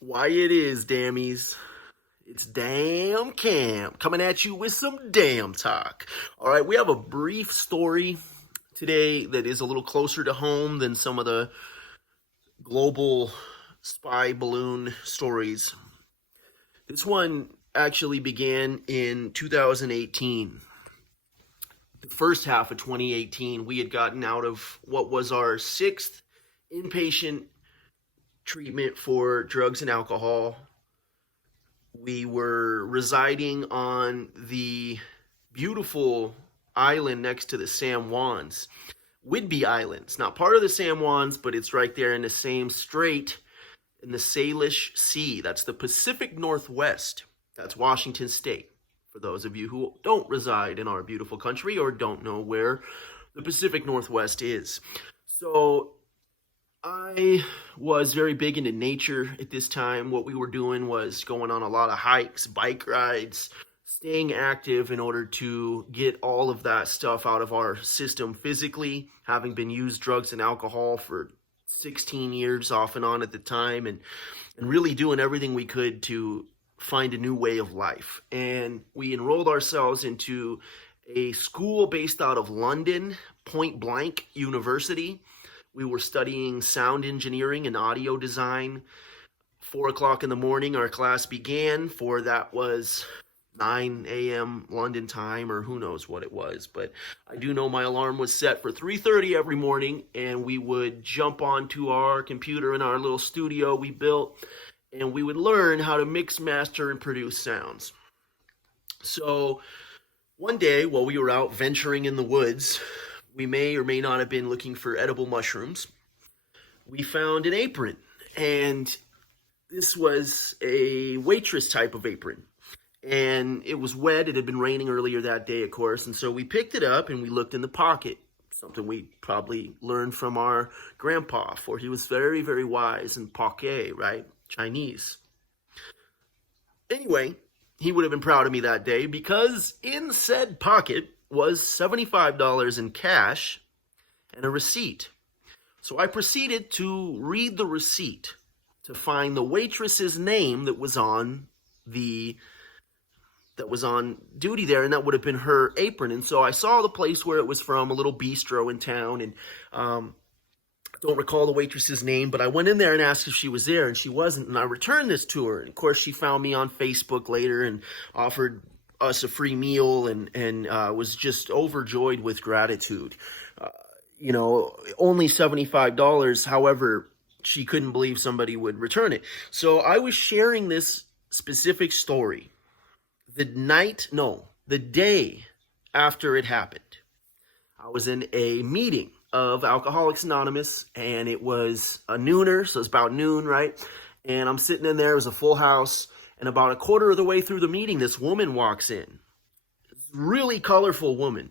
Why it is, dammies. It's Damn Camp coming at you with some damn talk. All right, we have a brief story today that is a little closer to home than some of the global spy balloon stories. This one actually began in 2018. The first half of 2018, we had gotten out of what was our sixth inpatient treatment for drugs and alcohol. We were residing on the beautiful island next to the San Juans, Whidbey Island. It's not part of the San Juans, but it's right there in the same strait in the Salish Sea. That's the Pacific Northwest. That's Washington State. For those of you who don't reside in our beautiful country or don't know where the Pacific Northwest is. So I was very big into nature at this time. What we were doing was going on a lot of hikes, bike rides, staying active in order to get all of that stuff out of our system physically, having been used drugs and alcohol for 16 years off and on at the time, and really doing everything we could to find a new way of life. And we enrolled ourselves into a school based out of London, Point Blank University. We were studying sound engineering and audio design. 4 o'clock in the morning, our class began. That was 9 a.m. London time, or who knows what it was. But I do know my alarm was set for 3:30 every morning, and we would jump onto our computer in our little studio we built, and we would learn how to mix, master, and produce sounds. So one day, while we were out venturing in the woods, we may or may not have been looking for edible mushrooms. We found an apron, and this was a waitress type of apron. And it was wet. It had been raining earlier that day, of course. And so we picked it up and we looked in the pocket, something we probably learned from our grandpa, for he was very, very wise in poke, right? Chinese. Anyway, he would have been proud of me that day because in said pocket was $75 in cash and a receipt. So I proceeded to read the receipt to find the waitress's name that was on duty there, and that would have been her apron. And so I saw the place where it was from, a little bistro in town, and don't recall the waitress's name, but I went in there and asked if she was there, and she wasn't, and I returned this to her. And of course, she found me on Facebook later and offered us a free meal, and was just overjoyed with gratitude. Only $75. However, she couldn't believe somebody would return it. So I was sharing this specific story the day after it happened. I was in a meeting of Alcoholics Anonymous, and it was a nooner, so it's about noon, right? And I'm sitting in there, it was a full house, and about a quarter of the way through the meeting, this woman walks in. Really colorful woman.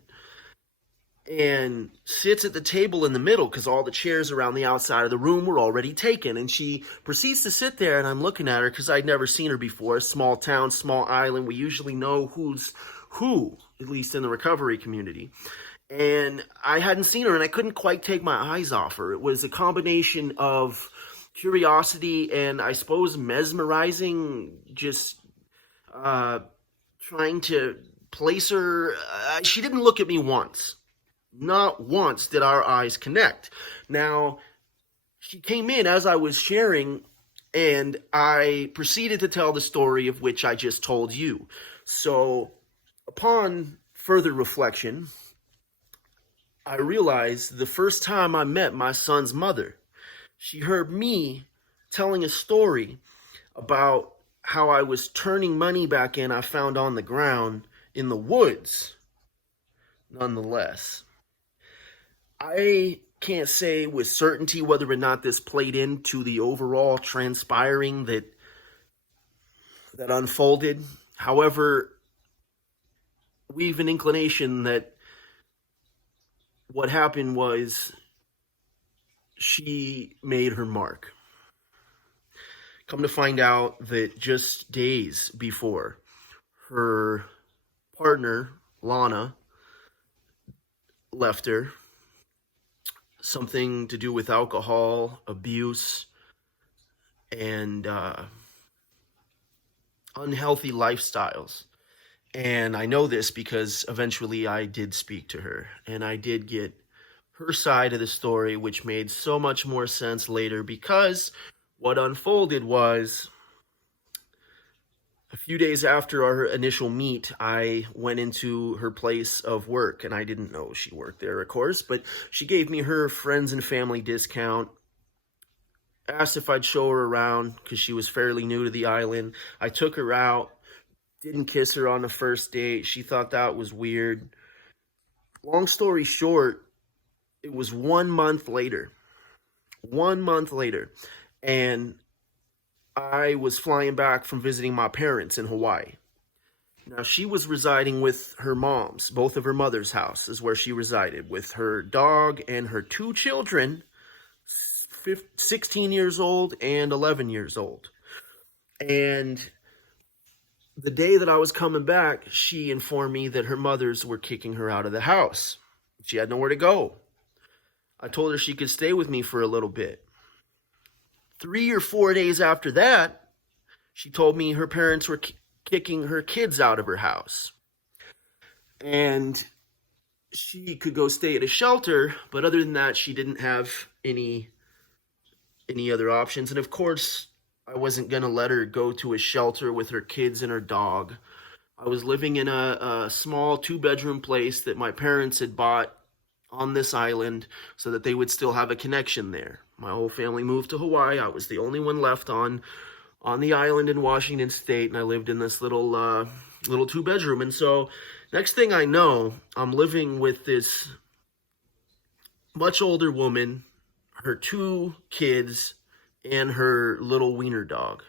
And sits at the table in the middle because all the chairs around the outside of the room were already taken. And she proceeds to sit there, and I'm looking at her because I'd never seen her before. Small town, small island. We usually know who's who, at least in the recovery community. And I hadn't seen her, and I couldn't quite take my eyes off her. It was a combination of curiosity and, I suppose, mesmerizing, just trying to place her. She didn't look at me once. Not once did our eyes connect. Now, she came in as I was sharing, and I proceeded to tell the story of which I just told you. So, upon further reflection, I realized the first time I met my son's mother, she heard me telling a story about how I was turning money back in I found on the ground in the woods, nonetheless. I can't say with certainty whether or not this played into the overall transpiring that unfolded. However, we have an inclination that what happened was she made her mark. Come to find out that just days before, her partner, Lana, left her. Something to do with alcohol, abuse, and unhealthy lifestyles. And I know this because eventually I did speak to her, and I did get her side of the story, which made so much more sense later, because what unfolded was, a few days after our initial meet, I went into her place of work, and I didn't know she worked there, of course, but she gave me her friends and family discount, asked if I'd show her around because she was fairly new to the island. I took her out, didn't kiss her on the first date. She thought that was weird. Long story short, it was 1 month later. 1 month later. And I was flying back from visiting my parents in Hawaii. Now, she was residing with her mom's. Both of her mother's house is where she resided, with her dog and her 2 children, 16 years old and 11 years old. And the day that I was coming back, she informed me that her mothers were kicking her out of the house. She had nowhere to go. I told her she could stay with me for a little bit. 3 or 4 days after that, she told me her parents were kicking her kids out of her house. And she could go stay at a shelter, but other than that, she didn't have any other options. And of course, I wasn't going to let her go to a shelter with her kids and her dog. I was living in a small 2-bedroom place that my parents had bought on this island so that they would still have a connection there. My whole family moved to Hawaii. I was the only one left on the island in Washington State, and I lived in this little 2-bedroom. And so next thing I know, I'm living with this much older woman, her 2 kids, and her little wiener dog.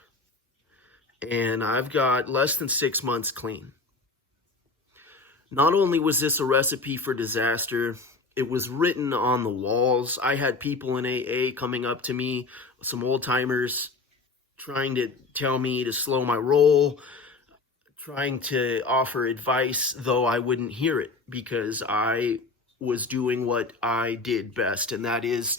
And I've got less than 6 months clean. Not only was this a recipe for disaster, it was written on the walls. I had people in AA coming up to me, some old timers, trying to tell me to slow my roll, trying to offer advice, though I wouldn't hear it because I was doing what I did best, and that is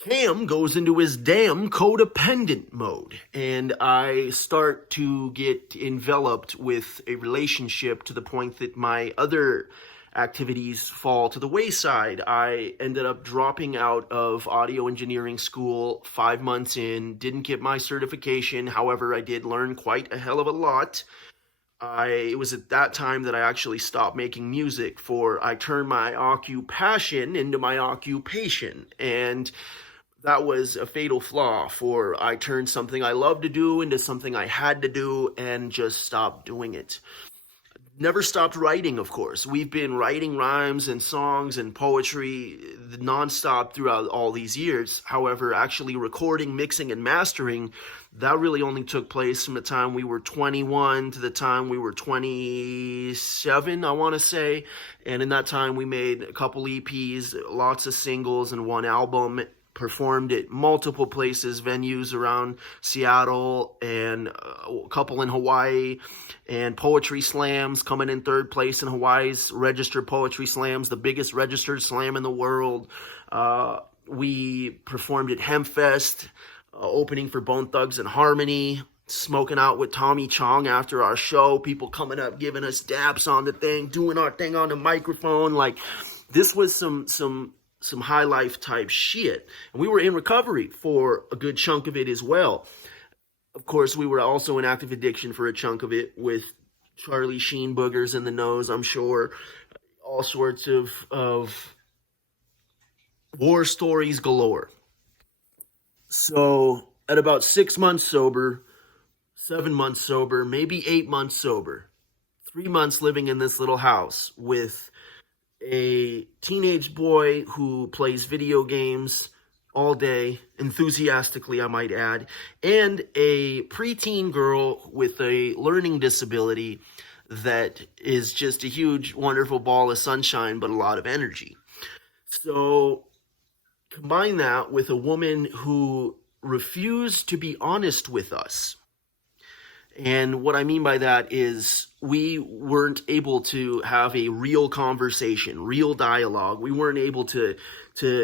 Cam goes into his damn codependent mode, and I start to get enveloped with a relationship to the point that my other activities fall to the wayside. I ended up dropping out of audio engineering school 5 months in, didn't get my certification. However, I did learn quite a hell of a lot. It was at that time that I actually stopped making music, for I turned my occupation into my occupation, and that was a fatal flaw, for I turned something I loved to do into something I had to do and just stopped doing it. Never stopped writing, of course. We've been writing rhymes and songs and poetry nonstop throughout all these years. However, actually recording, mixing, and mastering, that really only took place from the time we were 21 to the time we were 27, I want to say. And in that time, we made a couple EPs, lots of singles, and 1 album. Performed at multiple places, venues around Seattle, and a couple in Hawaii, and poetry slams, coming in 3rd place in Hawaii's registered poetry slams, the biggest registered slam in the world. We performed at Hempfest, opening for Bone Thugs and Harmony, smoking out with Tommy Chong after our show, people coming up, giving us daps on the thing, doing our thing on the microphone. Like, this was some high life type shit. And we were in recovery for a good chunk of it as well. Of course, we were also in active addiction for a chunk of it, with Charlie Sheen boogers in the nose, I'm sure. All sorts of war stories galore. So at about 6 months sober, 7 months sober, maybe 8 months sober, 3 months living in this little house with a teenage boy who plays video games all day, enthusiastically, I might add, and a preteen girl with a learning disability that is just a huge, wonderful ball of sunshine, but a lot of energy. So combine that with a woman who refused to be honest with us. And what I mean by that is we weren't able to have a real conversation, real dialogue. We weren't able to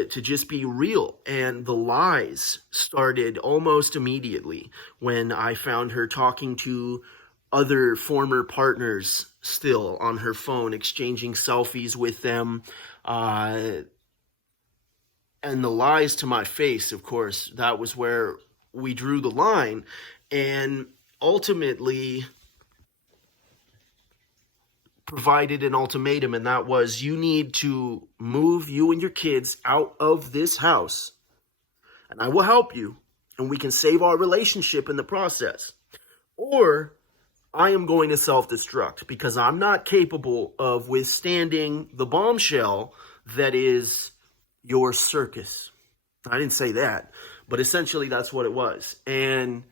just be real. And the lies started almost immediately when I found her talking to other former partners still on her phone, exchanging selfies with them. And the lies to my face, of course, that was where we drew the line. And ultimately provided an ultimatum, and that was, you need to move you and your kids out of this house, and I will help you, and we can save our relationship in the process, or I am going to self-destruct because I'm not capable of withstanding the bombshell that is your circus. I didn't say that, but essentially that's what it was. And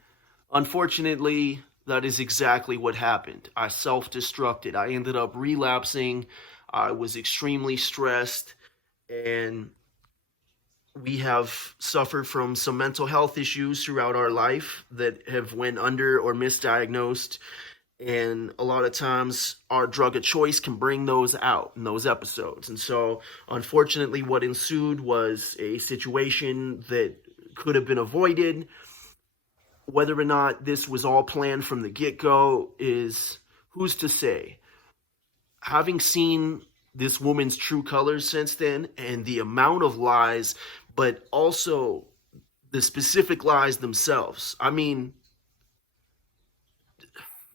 unfortunately, that is exactly what happened. I self-destructed. I ended up relapsing. I was extremely stressed, and we have suffered from some mental health issues throughout our life that have went under or misdiagnosed. And a lot of times our drug of choice can bring those out in those episodes. And so unfortunately what ensued was a situation that could have been avoided. Whether or not this was all planned from the get-go is who's to say. Having seen this woman's true colors since then, and the amount of lies, but also the specific lies themselves. I mean,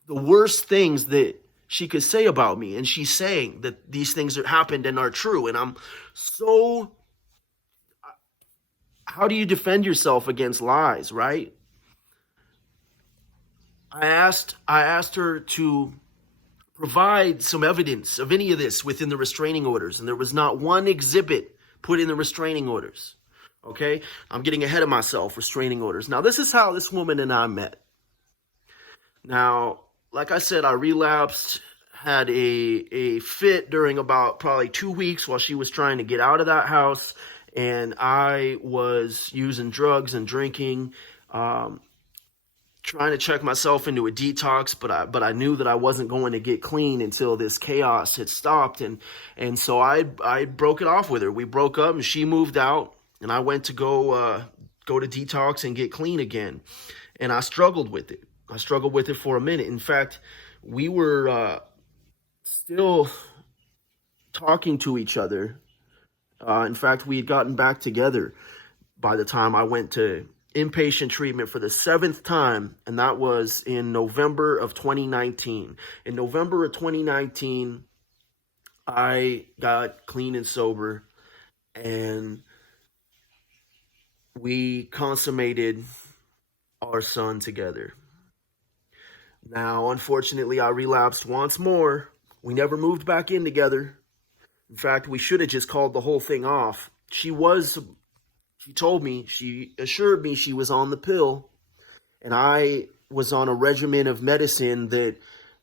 the worst things that she could say about me, and she's saying that these things that happened and are true, and I'm so... How do you defend yourself against lies, right? I asked her to provide some evidence of any of this within the restraining orders, and there was not one exhibit put in the restraining orders. Okay? I'm getting ahead of myself, restraining orders. Now, this is how this woman and I met. Now, like I said, I relapsed, had a fit during about probably 2 weeks while she was trying to get out of that house, and I was using drugs and drinking, trying to check myself into a detox, but I knew that I wasn't going to get clean until this chaos had stopped, and so I broke it off with her. We broke up, and she moved out, and I went to go to detox and get clean again, and I struggled with it. I struggled with it for a minute. In fact, we were still talking to each other. In fact, we had gotten back together by the time I went to inpatient treatment for the 7th time, and that was in November of 2019. In November of 2019, I got clean and sober, and we consummated our son together. Now, unfortunately, I relapsed once more. We never moved back in together. In fact, we should have just called the whole thing off. She assured me she was on the pill, and I was on a regimen of medicine that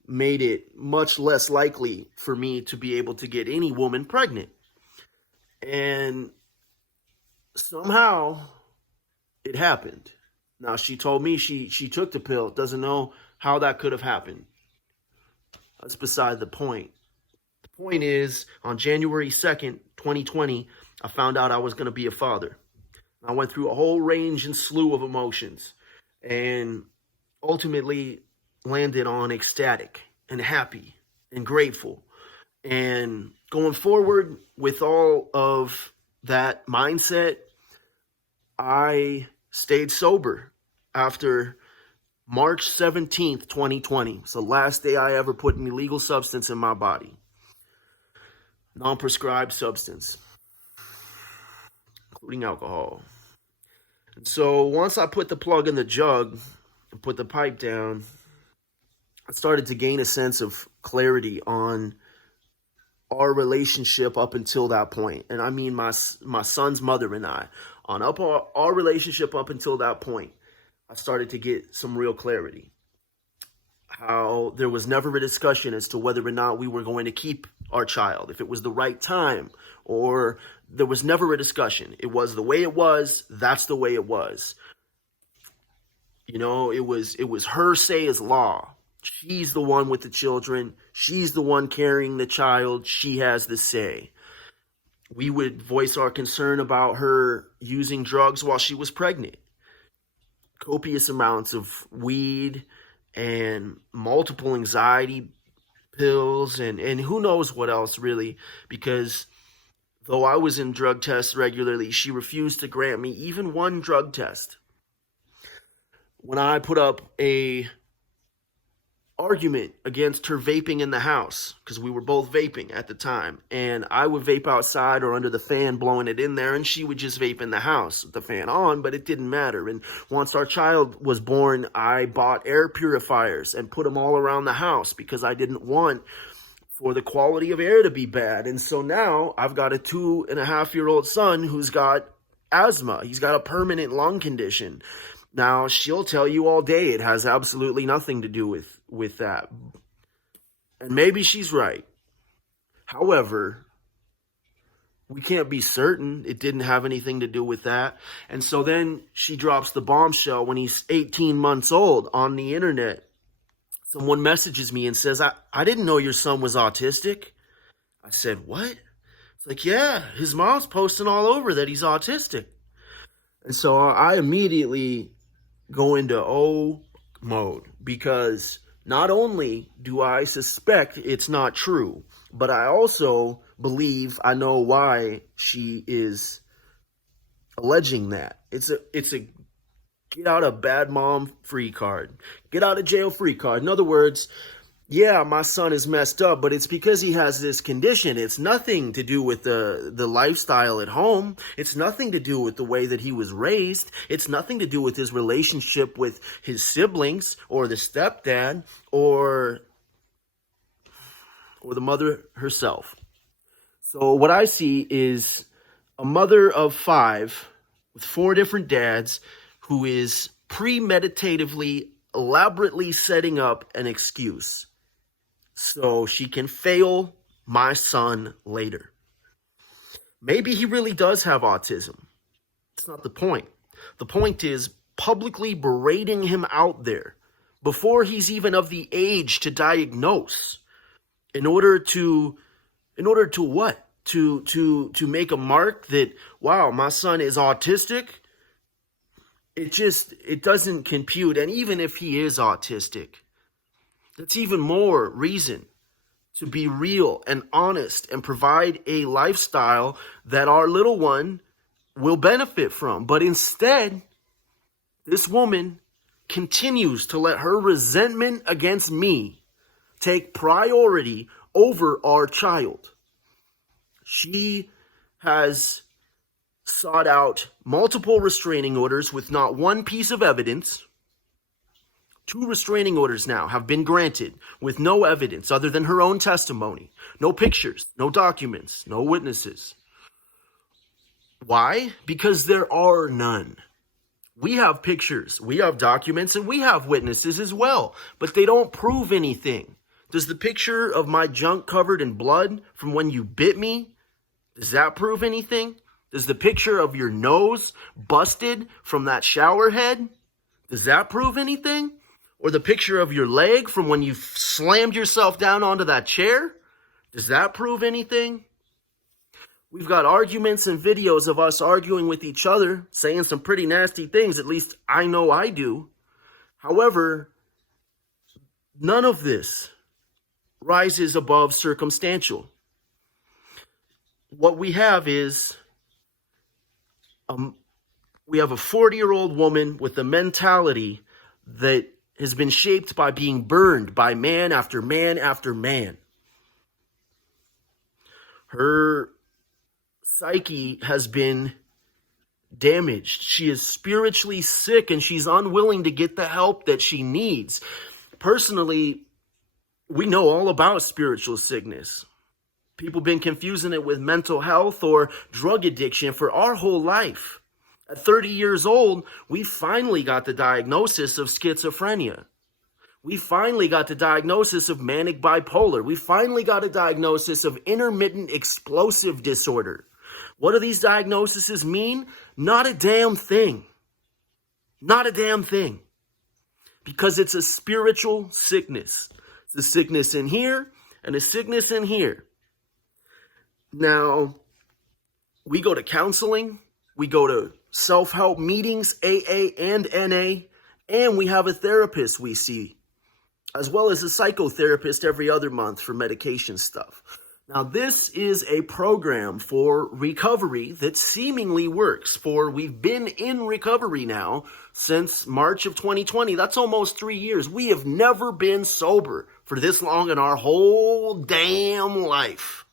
made it much less likely for me to be able to get any woman pregnant. And somehow it happened. Now, she told me she took the pill. Doesn't know how that could have happened. That's beside the point. The point is, on January 2nd, 2020, I found out I was going to be a father. I went through a whole range and slew of emotions, and ultimately landed on ecstatic and happy and grateful. And going forward with all of that mindset, I stayed sober after March 17th, 2020. It's the last day I ever put an illegal substance in my body. Non-prescribed substance, including alcohol. And so once I put the plug in the jug and put the pipe down, I started to gain a sense of clarity on our relationship up until that point. And I mean my son's mother and I. On our relationship up until that point, I started to get some real clarity. How there was never a discussion as to whether or not we were going to keep our child, if it was the right time, or there was never a discussion. It was the way it was. That's the way it was. You know, it was her say is law. She's the one with the children. She's the one carrying the child. She has the say. We would voice our concern about her using drugs while she was pregnant. Copious amounts of weed and multiple anxiety pills and who knows what else really, because though I was in drug tests regularly, she refused to grant me even one drug test. When I put up a argument against her vaping in the house, because we were both vaping at the time, and I would vape outside or under the fan blowing it in there, and she would just vape in the house with the fan on, but it didn't matter. And once our child was born, I bought air purifiers and put them all around the house because I didn't want for the quality of air to be bad. And so now I've got a 2.5-year-old son who's got asthma. He's got a permanent lung condition. Now, she'll tell you all day it has absolutely nothing to do with that. And maybe she's right. However, we can't be certain it didn't have anything to do with that. And so then she drops the bombshell when he's 18 months old on the internet. Someone messages me and says, I didn't know your son was autistic. I said, what? It's like, yeah, his mom's posting all over that he's autistic. And so I immediately go into O mode, because not only do I suspect it's not true, but I also believe I know why she is alleging that. It's a get out of bad mom free card, get out of jail free card. In other words, yeah, my son is messed up, but it's because he has this condition. It's nothing to do with the lifestyle at home. It's nothing to do with the way that he was raised. It's nothing to do with his relationship with his siblings or the stepdad or the mother herself. So what I see is a mother of 5 with 4 different dads who is premeditatively, elaborately setting up an excuse so she can fail my son later. Maybe he really does have autism. It's not the point. The point is publicly berating him out there before he's even of the age to diagnose, in order to what? To make a mark that, wow, my son is autistic. It doesn't compute. And even if he is autistic, that's even more reason to be real and honest and provide a lifestyle that our little one will benefit from. But instead, this woman continues to let her resentment against me take priority over our child. She has sought out multiple restraining orders with not one piece of evidence. 2 restraining orders now have been granted with no evidence other than her own testimony. No pictures, no documents, no witnesses. Why? Because there are none. We have pictures, we have documents, and we have witnesses as well, but they don't prove anything. Does the picture of my junk covered in blood from when you bit me, does that prove anything? Does the picture of your nose busted from that shower head, does that prove anything? Or the picture of your leg from when you slammed yourself down onto that chair, does that prove anything? We've got arguments and videos of us arguing with each other, saying some pretty nasty things, at least I know I do. However, none of this rises above circumstantial. What we have is we have a 40-year-old woman with a mentality that has been shaped by being burned by man after man after man. Her psyche has been damaged. She is spiritually sick and she's unwilling to get the help that she needs. Personally, we know all about spiritual sickness. People have been confusing it with mental health or drug addiction for our whole life. At 30 years old, we finally got the diagnosis of schizophrenia. We finally got the diagnosis of manic bipolar. We finally got a diagnosis of intermittent explosive disorder. What do these diagnoses mean? Not a damn thing. Not a damn thing. because it's a spiritual sickness. It's a sickness in here and a sickness in here. Now, we go to counseling, we go to self-help meetings, AA and NA, and we have a therapist we see, as well as a psychotherapist every other month for medication stuff. Now, this is a program for recovery that seemingly works. We've been in recovery now since March of 2020. That's almost 3 years. We have never been sober for this long in our whole damn life.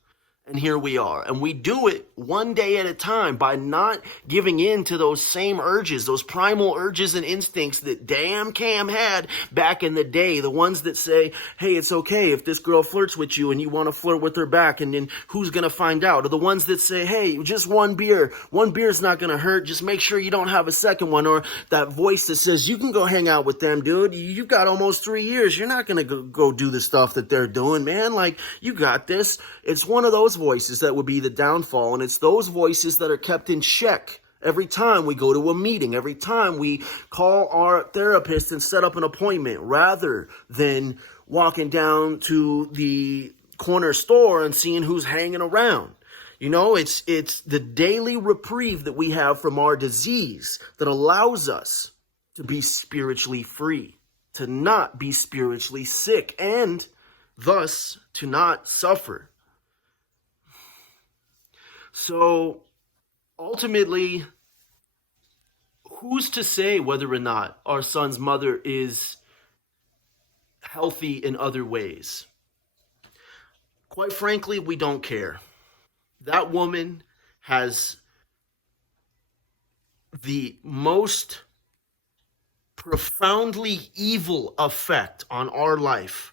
And here we are. And we do it one day at a time by not giving in to those same urges, those primal urges and instincts that damn Cam had back in the day. The ones that say, hey, it's okay if this girl flirts with you and you want to flirt with her back, and then who's going to find out? Or the ones that say, hey, just one beer. One beer's not going to hurt. Just make sure you don't have a second one. Or that voice that says, you can go hang out with them, dude. You've got almost 3 years. You're not going to go do the stuff that they're doing, man. Like, you got this. It's one of those voices that would be the downfall, and it's those voices that are kept in check every time we go to a meeting, every time we call our therapist and set up an appointment, rather than walking down to the corner store and seeing who's hanging around. You know, it's the daily reprieve that we have from our disease that allows us to be spiritually free, to not be spiritually sick, and thus to not suffer. So, ultimately, who's to say whether or not our son's mother is healthy in other ways? Quite frankly, we don't care. That woman has the most profoundly evil effect on our life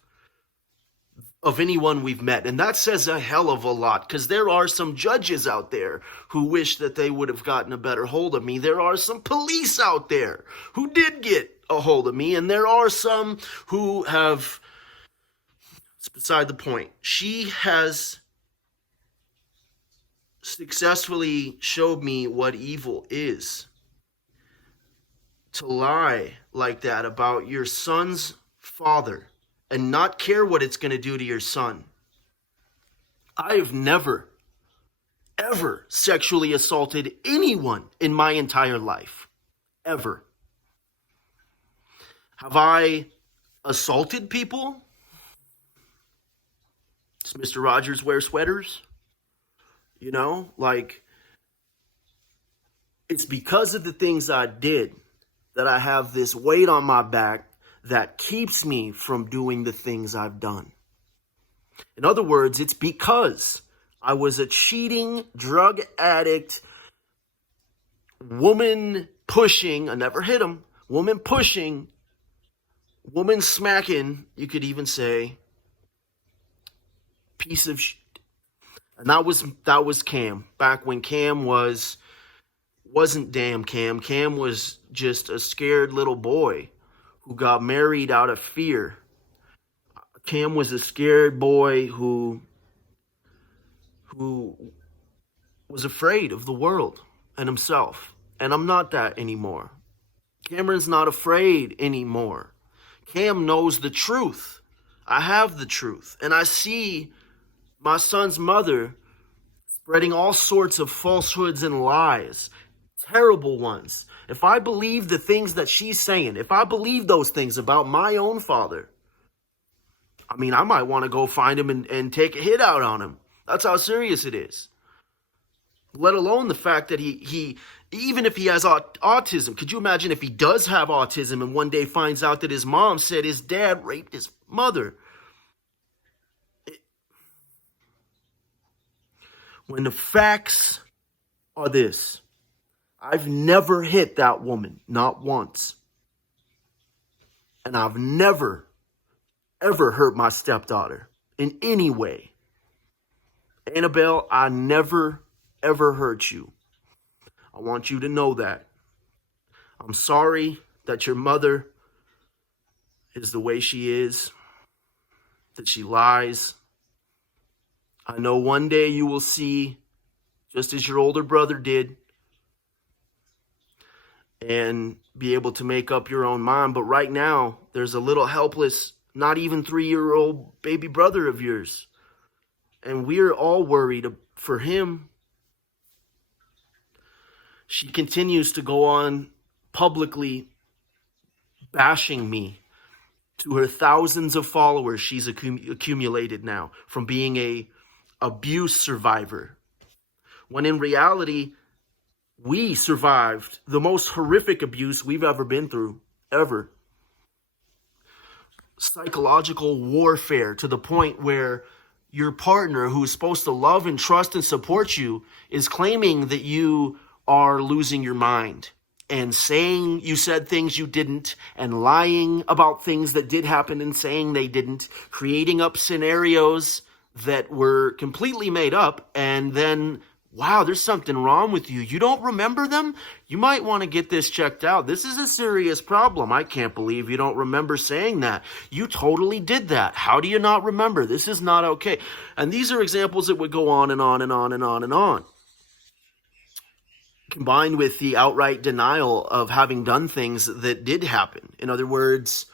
of anyone we've met. And that says a hell of a lot, because there are some judges out there who wish that they would have gotten a better hold of me. There are some police out there who did get a hold of me, and there are some who have, it's beside the point. She has successfully showed me what evil is. To lie like that about your son's father and not care what it's going to do to your son. I have never, ever sexually assaulted anyone in my entire life. Ever. Have I assaulted people? Does Mr. Rogers wear sweaters? You know, like, it's because of the things I did that I have this weight on my back that keeps me from doing the things I've done. In other words, it's because I was a cheating, drug addict, woman pushing, I never hit him, woman pushing, woman smacking, you could even say, piece of shit. And that was Cam, back when Cam wasn't damn Cam. Cam was just a scared little boy who got married out of fear. Cam was a scared boy who was afraid of the world and himself. And I'm not that anymore. Cameron's not afraid anymore. Cam knows the truth. I have the truth. And I see my son's mother spreading all sorts of falsehoods and lies, terrible ones. If I believe the things that she's saying, if I believe those things about my own father, I mean, I might want to go find him and take a hit out on him. That's how serious it is. Let alone the fact that he even if he has autism, could you imagine if he does have autism and one day finds out that his mom said his dad raped his mother? When the facts are this, I've never hit that woman, not once. And I've never, ever hurt my stepdaughter in any way. Annabelle, I never, ever hurt you. I want you to know that. I'm sorry that your mother is the way she is, that she lies. I know one day you will see, just as your older brother did, and be able to make up your own mind. But right now, there's a little helpless, not even 3-year-old baby brother of yours. And we're all worried for him. She continues to go on publicly bashing me to her thousands of followers she's accumulated now from being a abuse survivor. When in reality, we survived the most horrific abuse we've ever been through, ever. Psychological warfare to the point where your partner, who is supposed to love and trust and support you, is claiming that you are losing your mind and saying you said things you didn't and lying about things that did happen and saying they didn't, creating up scenarios that were completely made up, and then, wow, there's something wrong with you. You don't remember them? You might want to get this checked out. This is a serious problem. I can't believe you don't remember saying that. You totally did that. How do you not remember? This is not okay. And these are examples that would go on and on and on and on and on. Combined with the outright denial of having done things that did happen. In other words,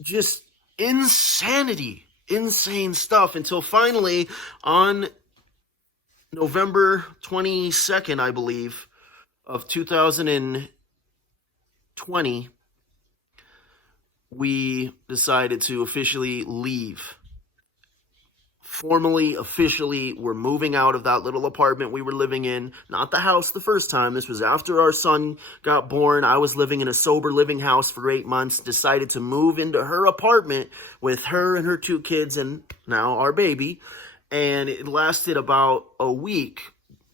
just insanity, insane stuff, until finally on November 22nd, I believe, of 2020, we decided to officially leave. Formally, officially, we're moving out of that little apartment we were living in. Not the house the first time. This was after our son got born. I was living in a sober living house for 8 months. Decided to move into her apartment with her and her 2 kids and now our baby. And it lasted about a week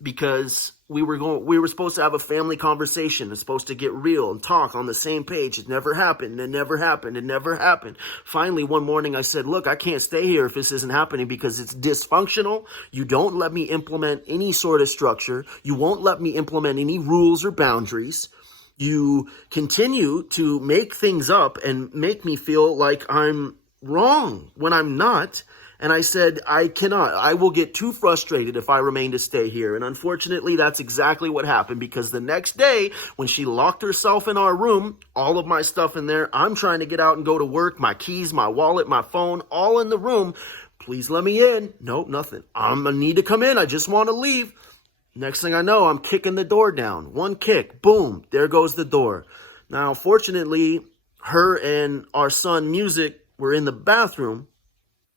because we were supposed to have a family conversation. It's supposed to get real and talk on the same page. It never happened. It never happened. It never happened. Finally, one morning I said, look, I can't stay here if this isn't happening because it's dysfunctional. You don't let me implement any sort of structure. You won't let me implement any rules or boundaries. You continue to make things up and make me feel like I'm wrong when I'm not. And I said, I cannot. I will get too frustrated if I remain to stay here. And unfortunately, that's exactly what happened, because the next day, when she locked herself in our room, all of my stuff in there, I'm trying to get out and go to work, my keys, my wallet, my phone, all in the room. Please let me in. Nope, nothing. I'm going to need to come in. I just want to leave. Next thing I know, I'm kicking the door down. One kick, boom, there goes the door. Now, fortunately, her and our son, Muzik, were in the bathroom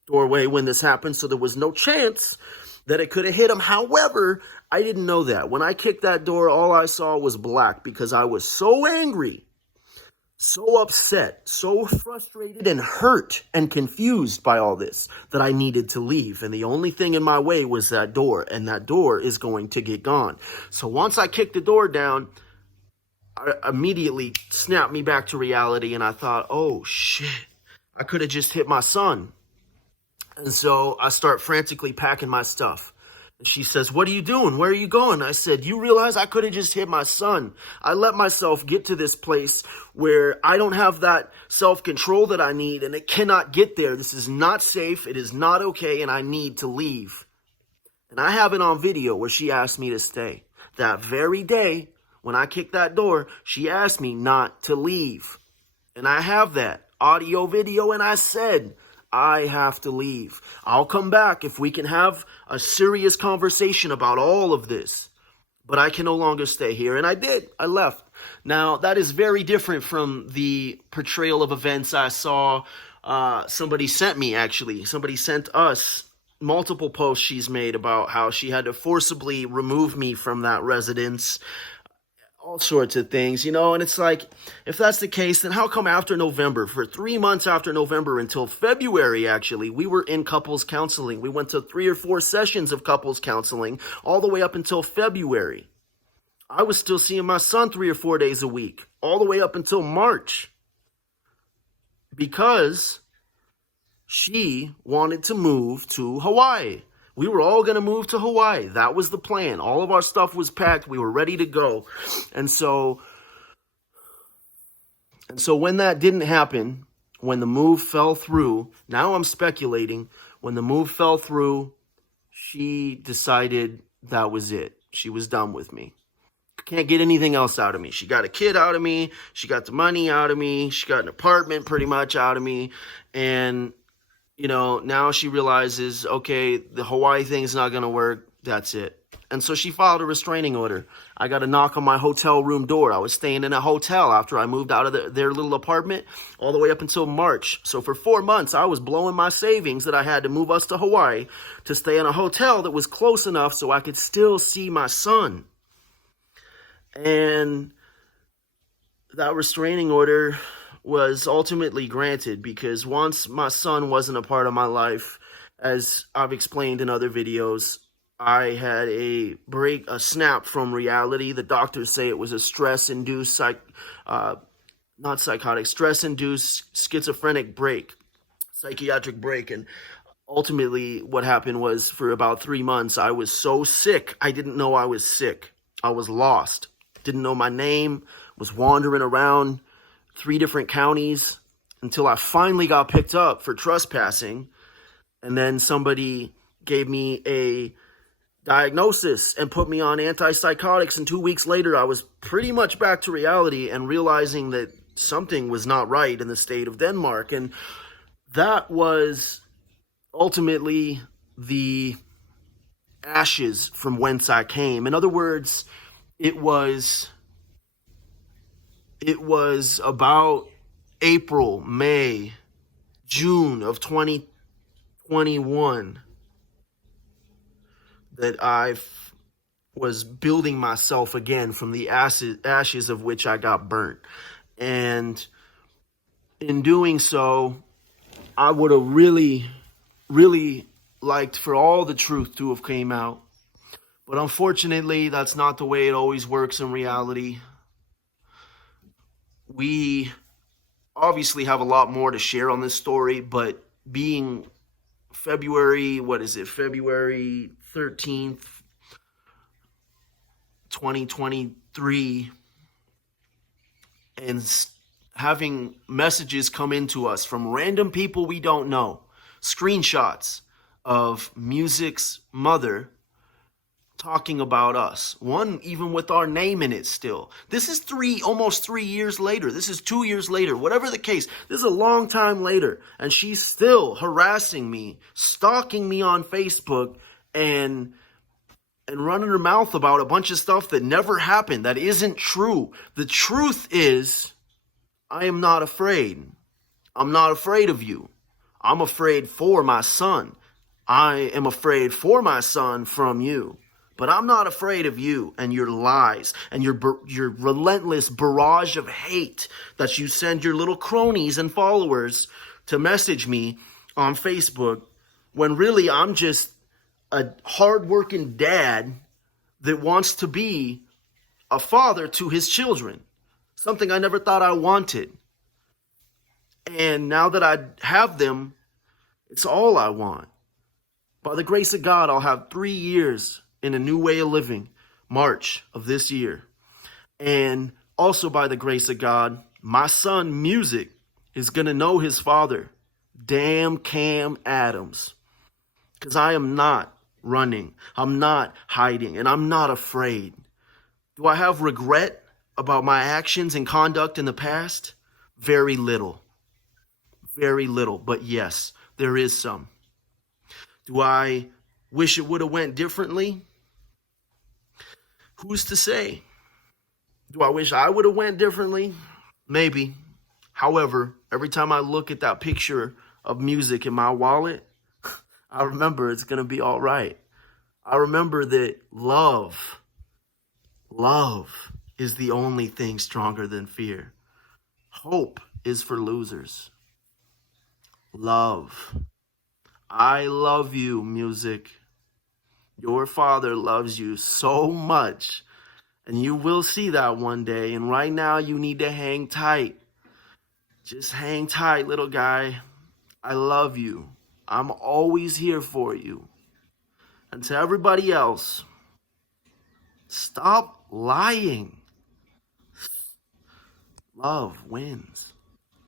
doorway when this happened, so there was no chance that it could have hit him. However, I didn't know that. When I kicked that door, all I saw was black because I was so angry, so upset, so frustrated and hurt and confused by all this that I needed to leave. And the only thing in my way was that door, and that door is going to get gone. So once I kicked the door down, I immediately snapped me back to reality, and I thought, oh shit, I could have just hit my son. And so I start frantically packing my stuff. And she says, what are you doing? Where are you going? I said, you realize I could have just hit my son. I let myself get to this place where I don't have that self-control that I need, and it cannot get there. This is not safe. It is not okay, and I need to leave. And I have it on video where she asked me to stay. That very day, when I kicked that door, she asked me not to leave. And I have that audio video, and I said, I have to leave. I'll come back if we can have a serious conversation about all of this. But I can no longer stay here. And I did. I left. Now, that is very different from the portrayal of events I saw. Somebody sent me, actually. Somebody sent us multiple posts she's made about how she had to forcibly remove me from that residence. All sorts of things, you know, and it's like, if that's the case, then how come after November, for 3 months after November until February, actually, we were in couples counseling. We went to 3 or 4 sessions of couples counseling all the way up until February. I was still seeing my son 3 or 4 days a week, all the way up until March, because she wanted to move to Hawaii. We were all going to move to Hawaii. That was the plan. All of our stuff was packed. We were ready to go. And so when that didn't happen, when the move fell through, now I'm speculating, when the move fell through, she decided that was it. She was done with me. Can't get anything else out of me. She got a kid out of me. She got the money out of me. She got an apartment pretty much out of me. And, you know, now she realizes, okay, the Hawaii thing's not going to work. That's it. And so she filed a restraining order. I got a knock on my hotel room door. I was staying in a hotel after I moved out of their little apartment all the way up until March. So for 4 months, I was blowing my savings that I had to move us to Hawaii to stay in a hotel that was close enough so I could still see my son. And that restraining order was ultimately granted because once my son wasn't a part of my life, as I've explained in other videos, I had a snap from reality. The doctors say it was a stress-induced, stress-induced schizophrenic break, psychiatric break. And ultimately what happened was for about 3 months, I was so sick, I didn't know I was sick. I was lost, didn't know my name, was wandering around 3 different counties until I finally got picked up for trespassing. And then somebody gave me a diagnosis and put me on antipsychotics, and 2 weeks later I was pretty much back to reality and realizing that something was not right in the state of Denmark. And that was ultimately the ashes from whence I came. In other words, it was about April, May, June of 2021 that I was building myself again from the ashes of which I got burnt. And in doing so, I would have really, really liked for all the truth to have came out. But unfortunately, that's not the way it always works in reality. We obviously have a lot more to share on this story, but being February 13th, 2023, and having messages come into us from random people we don't know, screenshots of Muzik's mother talking about us, one even with our name in it still. This is almost 3 years later. This is 2 years later. Whatever the case, this is a long time later. And she's still harassing me, stalking me on Facebook, and running her mouth about a bunch of stuff that never happened, that isn't true. The truth is, I am not afraid. I'm not afraid of you. I'm afraid for my son. I am afraid for my son from you. But I'm not afraid of you and your lies and your relentless barrage of hate that you send your little cronies and followers to message me on Facebook, when really I'm just a hardworking dad that wants to be a father to his children, something I never thought I wanted. And now that I have them, it's all I want. By the grace of God, I'll have 3 years in a new way of living, March of this year. And also by the grace of God, my son Muzik is going to know his father, damn Cam Adams. Because I am not running, I'm not hiding, and I'm not afraid. Do I have regret about my actions and conduct in the past? Very little. Very little, but yes, there is some. Do I wish it would have went differently? Who's to say? Do I wish I would have went differently? Maybe. However, every time I look at that picture of Muzik in my wallet, I remember it's going to be all right. I remember that love is the only thing stronger than fear. Hope is for losers. Love. I love you, Muzik. Your father loves you so much, and you will see that one day. And right now, you need to hang tight. Just hang tight, little guy. I love you. I'm always here for you. And to everybody else, stop lying. Love wins.